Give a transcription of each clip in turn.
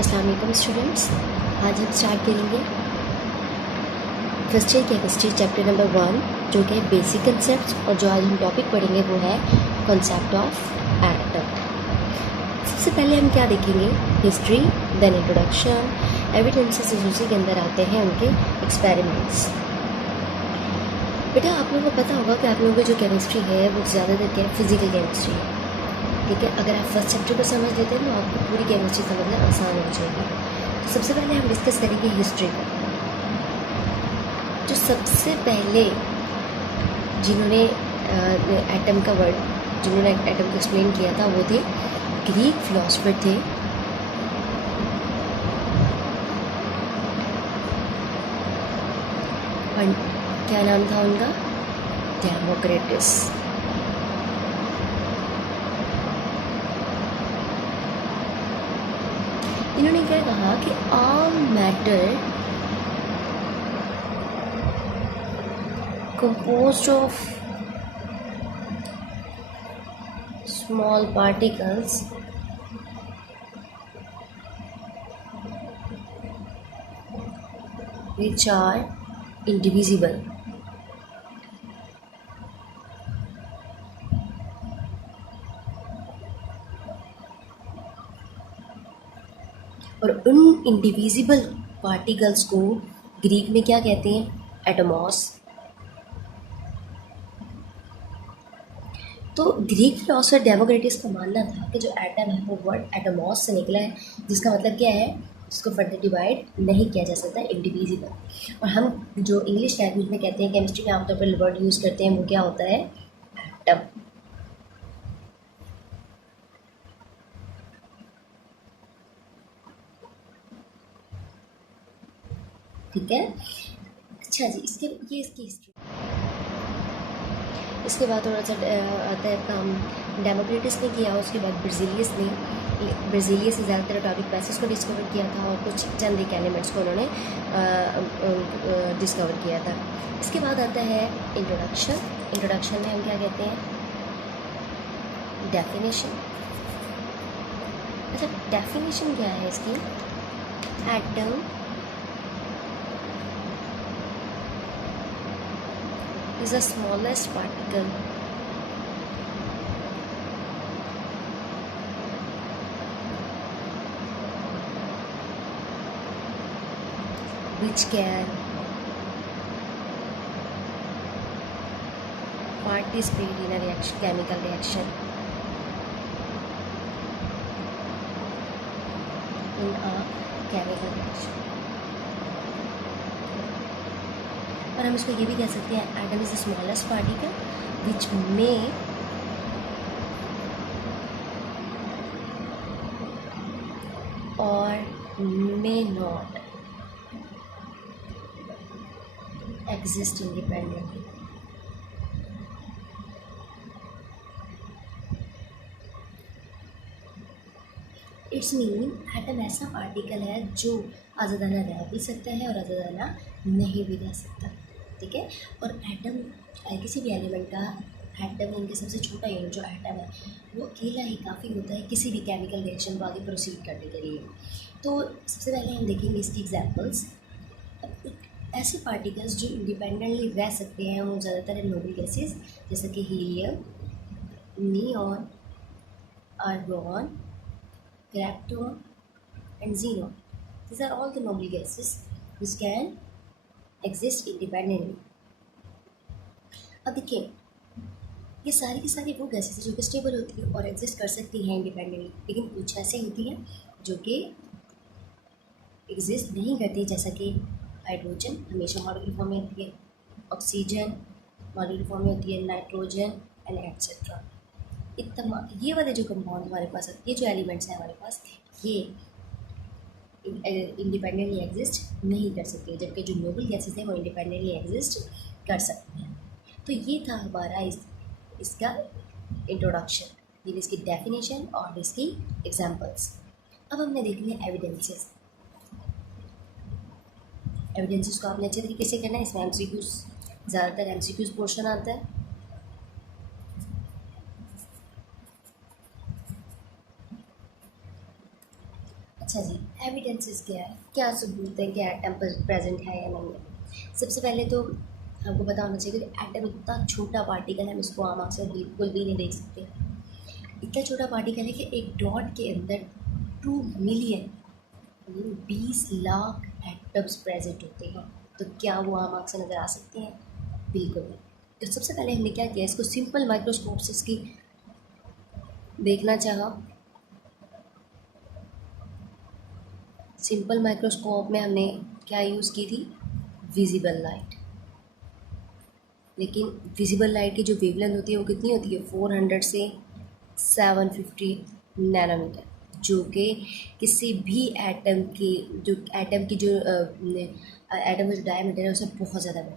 अस्सलाम वालेकुम स्टूडेंट्स। आज हम स्टार्ट करेंगे first year chemistry chapter number 1 जो कि है बेसिक कंसेप्ट्स, और जो आज हम टॉपिक पढ़ेंगे वो है कॉन्सेप्ट ऑफ एटम। सबसे पहले हम क्या देखेंगे, हिस्ट्री, देन इंट्रोडक्शन, एविडेंसेस, उसी के अंदर आते हैं उनके एक्सपेरिमेंट्स। बेटा आप लोगों को पता होगा कि आप लोगों की जो केमिस्ट्री है वो ज़्यादातर क्या है, फिजिकल केमिस्ट्री है। ठीक है, अगर आप फर्स्ट चैप्टर को समझ लेते हैं तो आपको पूरी केमिस्ट्री समझना आसान हो जाएगी। तो सबसे पहले हम डिस्कस करेंगे हिस्ट्री का। जो सबसे पहले जिन्होंने एटम का वर्ड, जिन्होंने एटम को एक्सप्लेन किया था वो थे ग्रीक फिलोसफर थे और क्या नाम था उनका, डेमोक्रिटस। इन्होंने क्या कहा कि all matter composed of small particles which are indivisible. और उन इंडिविजिबल पार्टिकल्स को ग्रीक में क्या कहते हैं, एटमॉस। तो ग्रीक फिलोसफर डेमोक्रिटस का मानना था कि जो एटम है वो वर्ड एटमॉस से निकला है, जिसका मतलब क्या है, इसको फर्दर डिवाइड नहीं किया जा सकता, इंडिविजिबल। और हम जो इंग्लिश लैंग्वेज में कहते हैं, केमिस्ट्री में आमतौर पर वर्ड यूज़ करते हैं, वो क्या होता है, एटम। ठीक है, अच्छा जी, इसकी हिस्ट्री। इसके बाद थोड़ा सा आता है काम डेमोक्रिटस ने किया, उसके बाद ब्राज़िलियस से ज़्यादातर टॉपिक पैसेज को डिस्कवर किया था और कुछ चंद एक एलिमेंट्स को उन्होंने डिस्कवर किया था। इसके बाद आता है इंट्रोडक्शन में हम क्या कहते हैं, डेफिनेशन। अच्छा, डेफिनेशन क्या है इसकी, atom is the smallest particle which can participate in a reaction, chemical reaction in a chemical reaction। और हम इसको ये भी कह सकते हैं, atom is the smallest particle which may or may not exist independently. It's mean atom ऐसा particle है जो आज़ादाना रह भी सकता है और आज़ादाना नहीं भी रह सकता। ठीक है, और एटम किसी भी एलिमेंट का एटम, इनके सबसे छोटा यूनिट जो एटम है वो अकेला ही काफ़ी होता है किसी भी केमिकल रिएक्शन को आगे प्रोसीड करने के लिए। तो सबसे पहले हम देखेंगे इसकी एग्जांपल्स। ऐसे पार्टिकल्स जो इंडिपेंडेंटली रह सकते हैं वो ज़्यादातर है नोबल गैसेस, जैसे कि helium, neon, argon, krypton and xenon. These are all the noble gases which can exist independently. अब देखिए, ये सारी की सारी वो गैसेस जो कि स्टेबल होती है और एग्जिस्ट कर सकती हैं इंडिपेंडेंटली, लेकिन कुछ ऐसी होती हैं जो कि एग्जिस्ट नहीं करती, जैसा कि हाइड्रोजन हमेशा मॉलिक्यूलर फॉर्म में होती है, ऑक्सीजन मॉलिक्यूलर फॉर्म में होती है, नाइट्रोजन एंड एटसेट्रा। ये वाले जो कंपाउंड हमारे पास, ये जो एलिमेंट्स हैं हमारे पास, ये इंडिपेंडेंटली एग्जिस्ट नहीं कर सकते, जबकि जो नोबल गैसेस हैं वो इंडिपेंडेंटली एग्जिस्ट कर सकते हैं। तो ये था हमारा इसका इंट्रोडक्शन, फिर इसकी डेफिनेशन और इसकी एग्जांपल्स। अब हमने देखनी है एविडेंसेस। एविडेंसेस को आपने अच्छे तरीके से करना है, इसमें एमसीक्यूज, ज़्यादातर एमसीक्यूज पोर्शन आता है। अच्छा जी, एविडेंसेस क्या है, क्या सबूत है कि एटम प्रेजेंट है या नहीं है। सबसे पहले तो हमको पता होना चाहिए कि एटम इतना छोटा पार्टिकल है, हम इसको आम आँख से बिल्कुल भी नहीं देख सकते। इतना छोटा पार्टिकल है कि एक डॉट के अंदर 2 मिलियन 20 लाख एटम्स प्रेजेंट होते हैं। तो क्या वो आम आँख से नज़र आ सकते हैं? बिल्कुल नहीं। तो सबसे पहले हमने क्या किया, इसको सिंपल माइक्रोस्कोप से इसकी देखना चाहा। सिंपल माइक्रोस्कोप में हमने क्या यूज़ की थी, विजिबल लाइट। लेकिन विजिबल लाइट की जो वेवलेंथ होती है वो कितनी होती है, 400 से 750 नैनोमीटर, जो कि किसी भी एटम की जो एटम की जो एटम का जो डायमीटर है उससे बहुत ज़्यादा बड़ा।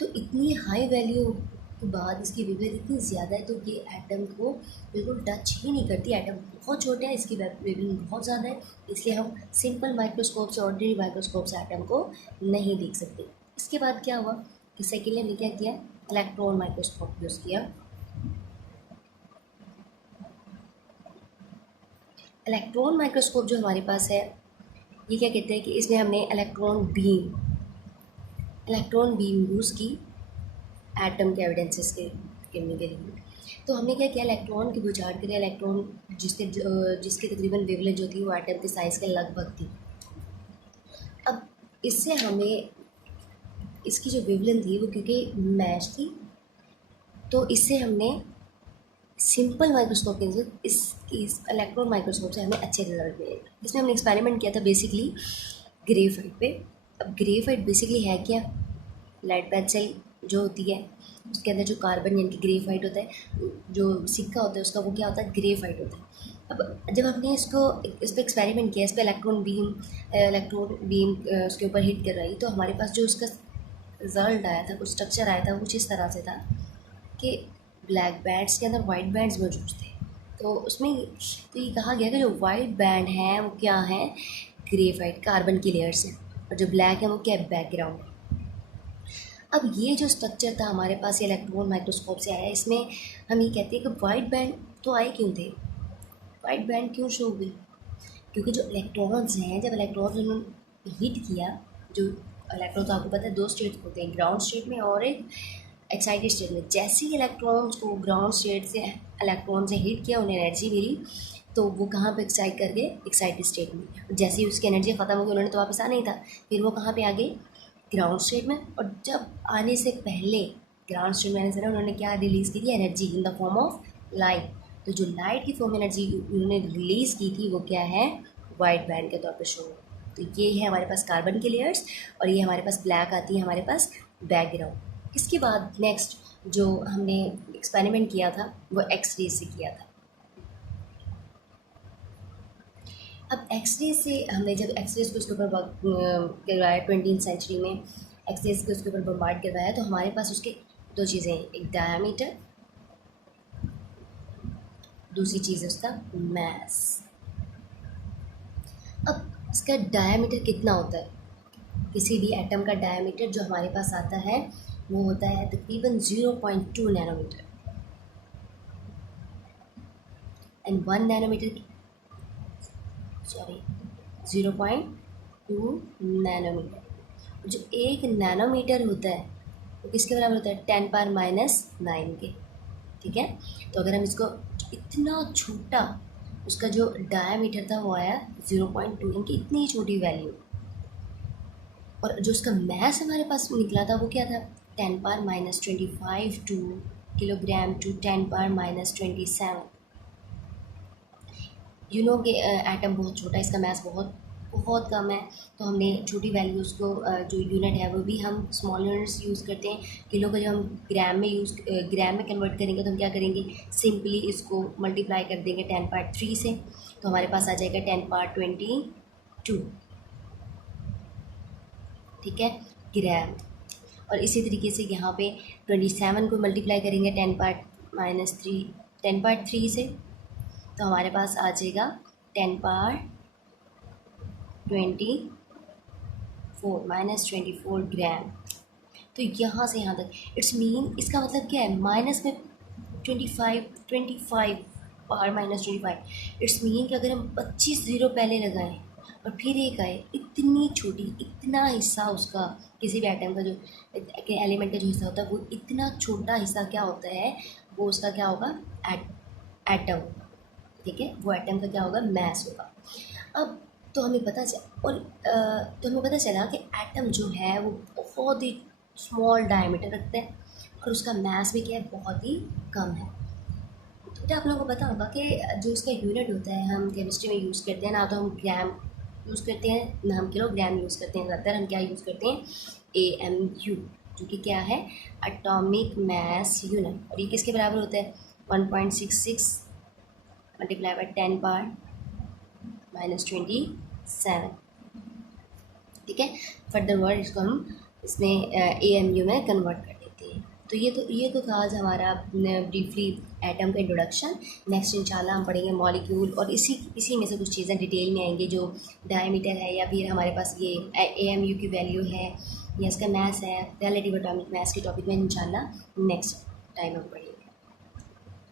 तो इतनी हाई वैल्यू के बाद इसकी वेवलेंथ इतनी ज़्यादा है तो ये एटम को बिल्कुल टच ही नहीं करती। एटम बहुत छोटे हैं, इसकी वेवलेंथ बहुत ज़्यादा है, इसलिए हम सिंपल माइक्रोस्कोप से, ऑर्डिनरी माइक्रोस्कोप से एटम को नहीं देख सकते। इसके बाद क्या हुआ कि सेकेंडली हमने क्या किया, इलेक्ट्रॉन माइक्रोस्कोप यूज़ किया। इलेक्ट्रॉन माइक्रोस्कोप जो हमारे पास है, ये क्या कहते हैं कि इसमें हमने इलेक्ट्रॉन बीम यूज़ की एटम के एविडेंसेस के करने के लिए। तो हमने क्या किया, इलेक्ट्रॉन की बुझाड़ के लिए इलेक्ट्रॉन जिसके तकरीबन वेवलेंथ जो थी वो एटम के साइज़ के लगभग थी। अब इससे हमें इसकी जो वेवलेंथ थी वो क्योंकि मैच थी, तो इससे हमने सिंपल माइक्रोस्कोप के इस इलेक्ट्रॉन माइक्रोस्कोप से हमें अच्छे रिजल्ट मिले। इसमें हमने एक्सपेरिमेंट किया था बेसिकली ग्रेफाइट पे। अब ग्रेफाइट बेसिकली है क्या, लेड पेंसिल जो होती है उसके अंदर जो कार्बन यानी कि ग्रेफाइट होता है, जो सिक्का होता है उसका वो क्या होता है, ग्रेफाइट होता है। अब जब हमने इस पर एक्सपेरिमेंट किया, इस पर इलेक्ट्रॉन बीम उसके ऊपर हिट कर रही, तो हमारे पास जो उसका रिज़ल्ट आया था, कुछ स्ट्रक्चर आया था, कुछ इस तरह से था कि ब्लैक बैंड्स के अंदर वाइट बैंड्स मौजूद थे। तो उसमें तो ये कहा गया कि जो वाइट बैंड हैं वो क्या है, ग्रेफाइट कार्बन की लेयर्स हैं, और जो ब्लैक है वो क्या है, बैकग्राउंड। अब ये जो स्ट्रक्चर था हमारे पास इलेक्ट्रॉन माइक्रोस्कोप से आया, इसमें हम ये कहते हैं कि वाइट बैंड तो आए क्यों थे, वाइट बैंड क्यों शो हुए, क्योंकि जो इलेक्ट्रॉन्स हैं, जब इलेक्ट्रॉन्स उन्होंने हिट किया, जो इलेक्ट्रॉन तो आपको पता है 2 स्टेट होते हैं, ग्राउंड स्टेट में और एक एक्साइटेड स्टेट में। जैसे ही इलेक्ट्रॉन्स को ग्राउंड स्टेट से इलेक्ट्रॉन से हिट किया, उन्हें एनर्जी मिली, तो वो कहाँ पे एक्साइट कर गए, एक्साइटेड स्टेट में। जैसे ही उसकी एनर्जी ख़त्म हो गई, उन्होंने तो वापस आना ही था, फिर वो कहाँ पे आ गए, ग्राउंड स्टेट में। और जब आने से पहले ग्राउंड स्टेट में आने से उन्होंने क्या रिलीज़ की थी, energy in the form of light. तो जो लाइट की फॉर्म एनर्जी उन्होंने रिलीज़ की थी वो क्या है, वाइट बैंड के तौर पर शो। तो ये है हमारे पास कार्बन के लेयर्स, और ये हमारे पास ब्लैक आती है हमारे पास बैकग्राउंड। इसके बाद नेक्स्ट जो हमने एक्सपेरिमेंट किया था वो एक्सरे से किया था। अब एक्सरे से हमने जब एक्सरेज को उसके ऊपर करवाया 20वीं सेंचुरी में, एक्सरेज को उसके ऊपर बम्बार्ड करवाया, तो हमारे पास उसके 2 चीज़ें हैं, एक डायामीटर, दूसरी चीज़ है उसका मैस। अब इसका डायामीटर कितना होता है, किसी भी एटम का डायामीटर जो हमारे पास आता है वो होता है तकरीबन 0.2 नैनोमीटर, एंड 1 नैनोमीटर 0.2 नैनोमीटर। जो 1 नैनोमीटर होता है वो किसके बराबर होता है, 10⁻⁹ के। ठीक है, तो अगर हम इसको इतना छोटा, उसका जो डायामीटर था वो आया 0.2, इनकी इतनी छोटी वैल्यू, और जो उसका मैस हमारे पास निकला था वो क्या था, 10⁻25 to kilogram to 10⁻27। You know कि एटम बहुत छोटा है, इसका मैस बहुत बहुत कम है, तो हमने छोटी वैल्यूज़ को जो यूनिट है वो भी हम स्मॉल यूनिट्स यूज़ करते हैं। किलो का जब हम ग्राम में कन्वर्ट करेंगे तो हम क्या करेंगे, सिंपली इसको मल्टीप्लाई कर देंगे 10⁻3 से, तो हमारे पास आ जाएगा 10⁻22। ठीक है, ग्राम। और इसी तरीके से यहाँ पे 27 को मल्टीप्लाई करेंगे 10⁻³ से, तो हमारे पास आ जाएगा 10⁻24 ग्राम। तो यहाँ से यहाँ तक इट्स मीन, इसका मतलब क्या है, माइनस में 25 10⁻⁵ इट्स मीन कि अगर हम 25 ज़ीरो पहले लगाएं और फिर एक आए, इतनी छोटी, इतना हिस्सा उसका किसी भी आइटम का जो एलिमेंट का जो हिस्सा होता है वो इतना छोटा हिस्सा क्या होता है, वो उसका क्या होगा, एटम। ठीक है, वो एटम का क्या होगा, मैस होगा। अब तो हमें पता चला, और तो हमें पता चला कि एटम जो है वो बहुत ही स्मॉल डायमीटर रखते हैं और उसका मैस भी क्या है, बहुत ही कम है। तो क्या आप लोगों को पता होगा कि जो इसका यूनिट होता है हम केमिस्ट्री में यूज़ करते हैं ना, तो हम ग्राम यूज़ करते हैं ना हम किलोग्राम यूज़ करते हैं, ज़्यादातर हम क्या यूज़ करते हैं, AMU, जो कि क्या है, एटॉमिक मैस यूनिट। और ये किसके बराबर होता है, 1.66 मल्टीप्लाई बाई 10⁻⁻27। ठीक है, फर्दर वर्ड इसको हम इसमें AMU में कन्वर्ट कर देते हैं। तो ये तो था आज हमारा ब्रीफली एटम का इंट्रोडक्शन। नेक्स्ट इंशाल्लाह हम पढ़ेंगे मॉलिक्यूल, और इसी में से कुछ चीज़ें डिटेल में आएंगी, जो डायमीटर है या फिर हमारे पास ये AMU की वैल्यू है या इसका मैस है, रिलेटिव एटॉमिक मैस के टॉपिक में इंशाल्लाह नेक्स्ट टाइम हम पढ़ेंगे।